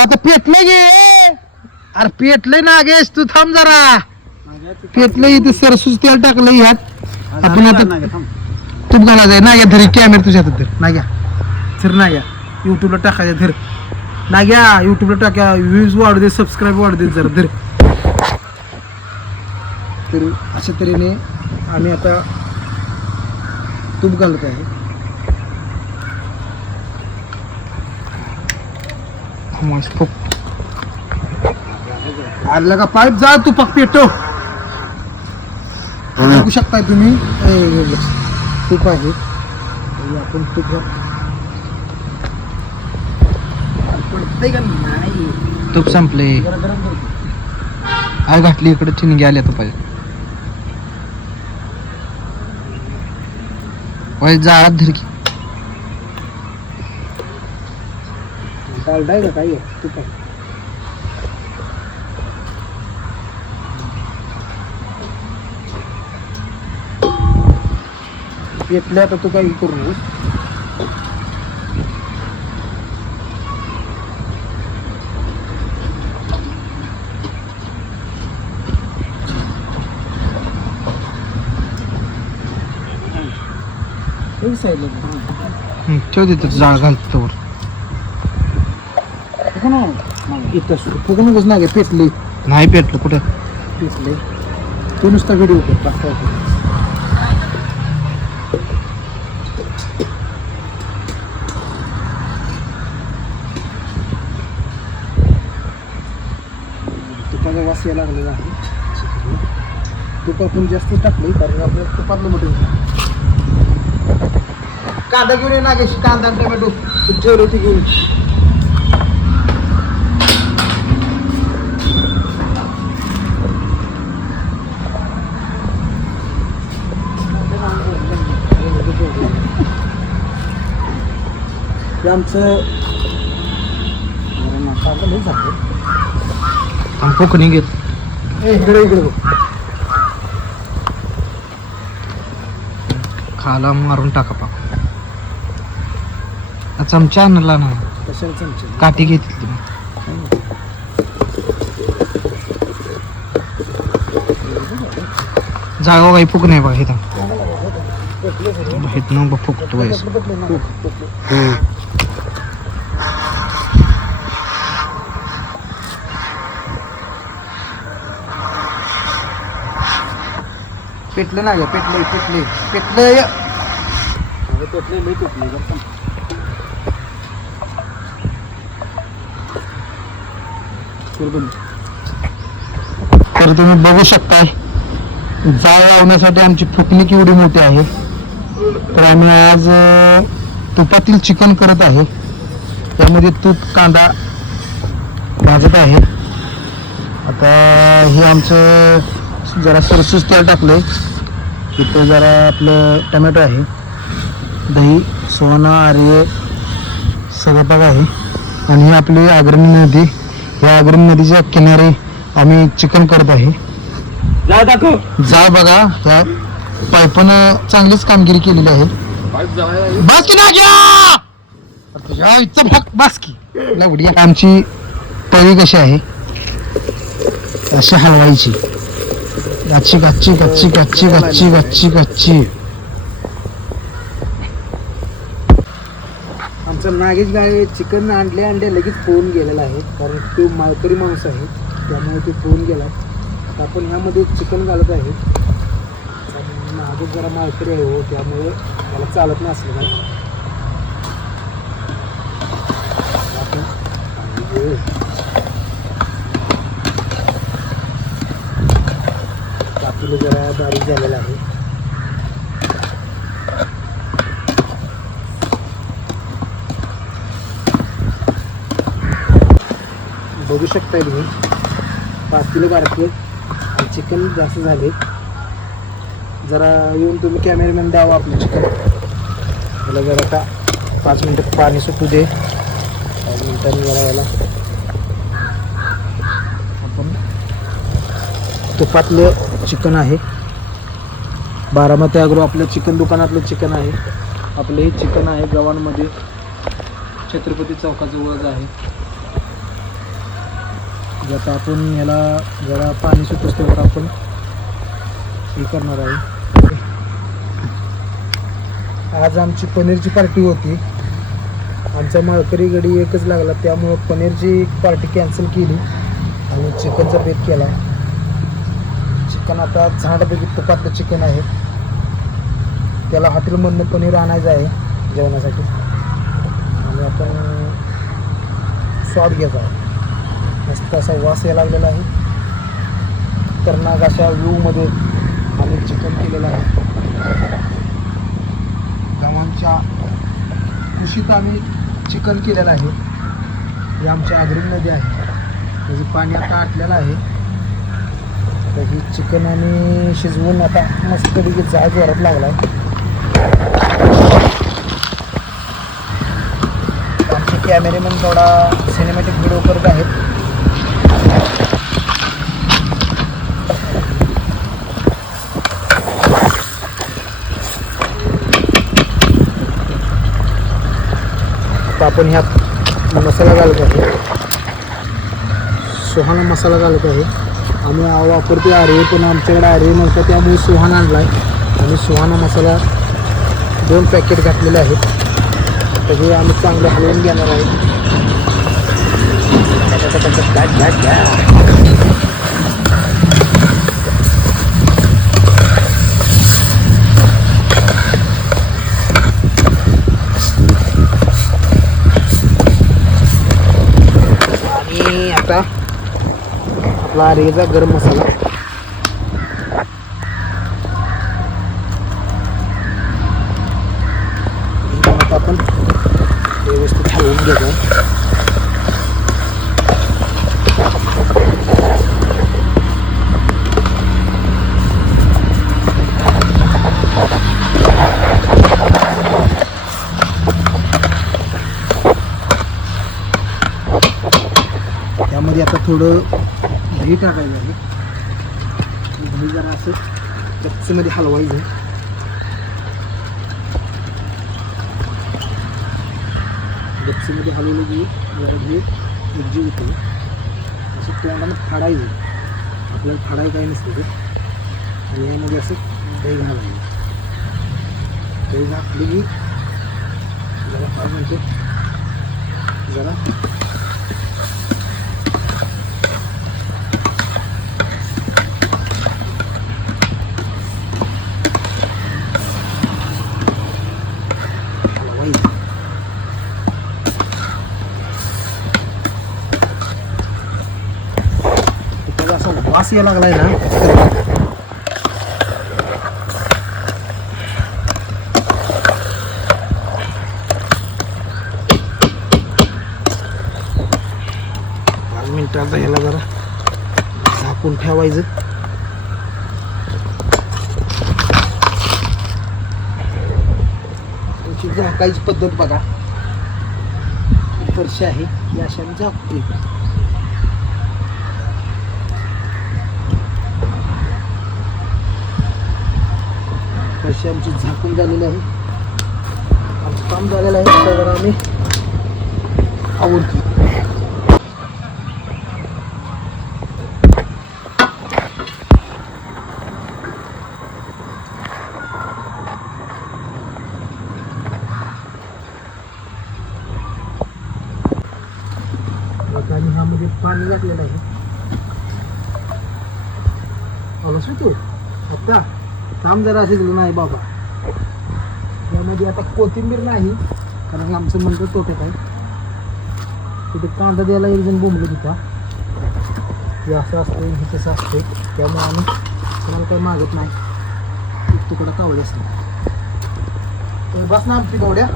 अरे आता पेटलंय गे. अरे पेटलंय नागेश, तू थांब जरा. पेटलंय इथे सरसूच तेल टाकलंय ह्यात. आपण आता तूप घालायचं आहे. नाग्या धरी कॅमेरा तुझ्या हातात धर. नाग्या सर, नाग्या युट्यूबला टाकायचं धर. नाग्या युट्यूबला टाका, व्ह्यूज वाढू दे, सबस्क्राईब वाढू दे जरा धर. तर अशा तऱ्हेने आम्ही आता तूप घालत आहे. मस्त आलं का पाईप जा तुपाक पेटो. बघू शकताय तुम्ही तूप आहे. आपण तूप तूप संपले. आय घातली इकडे ठिणगी आल्या तुपाच्या. जाळात धरकी डालडा आहे का काय तूप आहे. पेटले आता तू काही करू नको. ठेव देत जाळ घालतो इथं फुगूनच नाही पेटले. नाही पेटलं कुठं पेटले. तू नुसता व्हिडिओ कर. तुपाचा वास यायला लागलेला आहे. तुप आपण जास्त टाकले कारण आपल्याला तुपातलं मटेरियल. कांदा घेऊन ये नागेश. कांदा टोमॅटो ठेवलं होती घेऊन. आमचं कोकणी घेत इकडे इकडे खाला मारून टाका पाक. चमचा आणला ना. कशाला चमचा? काठी घेतली तुम्ही. जागा काही फुक नाही बघा इथं. इथनं फुकतोय. पेटलं ना ग. पेटले पेटले पेटले पेटले लई पेटले. तर तुम्ही बघू शकता जाळ लावण्यासाठी आमची फुकणी केवढी मोठी आहे. तर आम्ही आज तुपातील चिकन करत आहे. त्यामध्ये तूप कांदा भाजत आहे. आता हे आमचं जरा सरसूस तेल टाकलंय. इथं जरा आपलं टमॅटो आहे, दही, सोना, आर्य सगळं बघा आहे. आणि ही आपली अग्रणी नदी. या अग्रणी नदीच्या किनारे आम्ही चिकन करत आहे. जा बघा त्या पाईपनं चांगलीच कामगिरी केलेली आहे. बासकी ना घ्या बासकी लावडी. आमची तळी कशी आहे अशी हलवायची. गच्ची गच्ची गच्ची गच्ची गच्ची गच्ची गच्ची. आमचं नागेश गाय चिकन आणले लगेच पोहून गेलेला आहे. कारण तो माळकरी माणूस आहे त्यामुळे तो पोहून गेला. आता आपण ह्यामध्ये चिकन घालत आहे. नागेश जरा माळकरी आहे हो, त्यामुळे त्याला चालत नाही असलं नाही. कापूला जरा बारीक झालेला आहे. बघू शकताय तुम्ही 5 किलो बारके आणि चिकन जास्त झाले. जरा येऊन तुम्ही कॅमेरामॅन द्यावं आपलं चिकन. त्याला जरा का 5 मिनटं पाणी सुटू दे. 5 मिनटांनी जरा याला आपण तुपातलं चिकन आहे. बारामती अग्रो आपलं चिकन दुकानातलं चिकन आहे. आपलं हे चिकन आहे गव्हाणमध्ये छत्रपती चौकाजवळच आहे. आता आपण ह्याला जरा पाणी सुटत आपण हे करणार आहे. आज आमची पनीरची पार्टी होती. आमचा माळकरी गडी एकच लागला, त्यामुळं पनीरची पार्टी कॅन्सल केली आणि चिकनचा बेत केला. चिकन आता झाडपैकी तुपातलं चिकन आहे. त्याला हॉटेलमधनं पनीर आणायचं आहे जेवणासाठी आणि आपण स्वाद घ्यायचा आहे. मस्त असा वास यायला लागलेला आहे. खतरनाक अशा व्ह्यूमध्ये आम्ही चिकन केलेलं आहे. गावांच्या कुशीत आम्ही चिकन केलेलं आहे. ही आमची आग्री नदी आहे, त्याचं पाणी आता आटलेलं आहे. तर ही चिकन आम्ही शिजवून आता मस्तपैकी जाळ जोरात लागला आहे. आमचे कॅमेरेमॅन थोडा सिनेमॅटिक व्हिडिओ करत आहेत. आता आपण ह्यात मसाला घालत आहे. सुहाना मसाला घालत आहे. आम्ही वापरतो आर्य, पण आमच्याकडे आर्य नव्हता त्यामुळे सुहाना आणला आहे आणि सुहाना मसाला 2 पॅकेट घातलेले आहेत. तर हे आम्ही चांगलं हलवून घेणार आहे. आणि आता आपला आर्यचा गरम मसाला आपण व्यवस्थित हलवून घेतो. त्यामध्ये आता थोडं दही टाकायचं आहे. दही जरा असं कच्चमध्ये हलवायचं. गच्चीमध्ये हलवलं की जरा हे एकजीव होतं. असं तोंडानं फाडायचं. आपल्याला फाडायचं काही नसतं ते. आणि यामध्ये असं दही घालायचं. दही घातली की जरा काय म्हणतो जरा हलवायचं. असा वास यायला लागलाय ना. मिनिटाचा ह्याला जरा झाकून ठेवायचं. त्याची झाकायची पद्धत बघा. फरशी आहे ही अशाने झाकते. फरशी आमची झाकून झालेली आहे. आमचं काम झालेलं आहे. आता जरा आम्ही आवडतो. आणि ह्यामध्ये पाणी घातलेलं आहे. आलास तू आता काम जरा शिजलं नाही बाबा. यामध्ये आता कोथिंबीर नाही, कारण आमचं म्हणतो तोट्यात आहे. तिथे कांदा द्यायला एक जण बोंबलं तिथं. हे असं असतं, हे तसं असतं. त्यामुळे आम्ही कोणाला काही मागत नाही. एक तुकडा कावडे असतो. तर बस ना आमची कावड्या.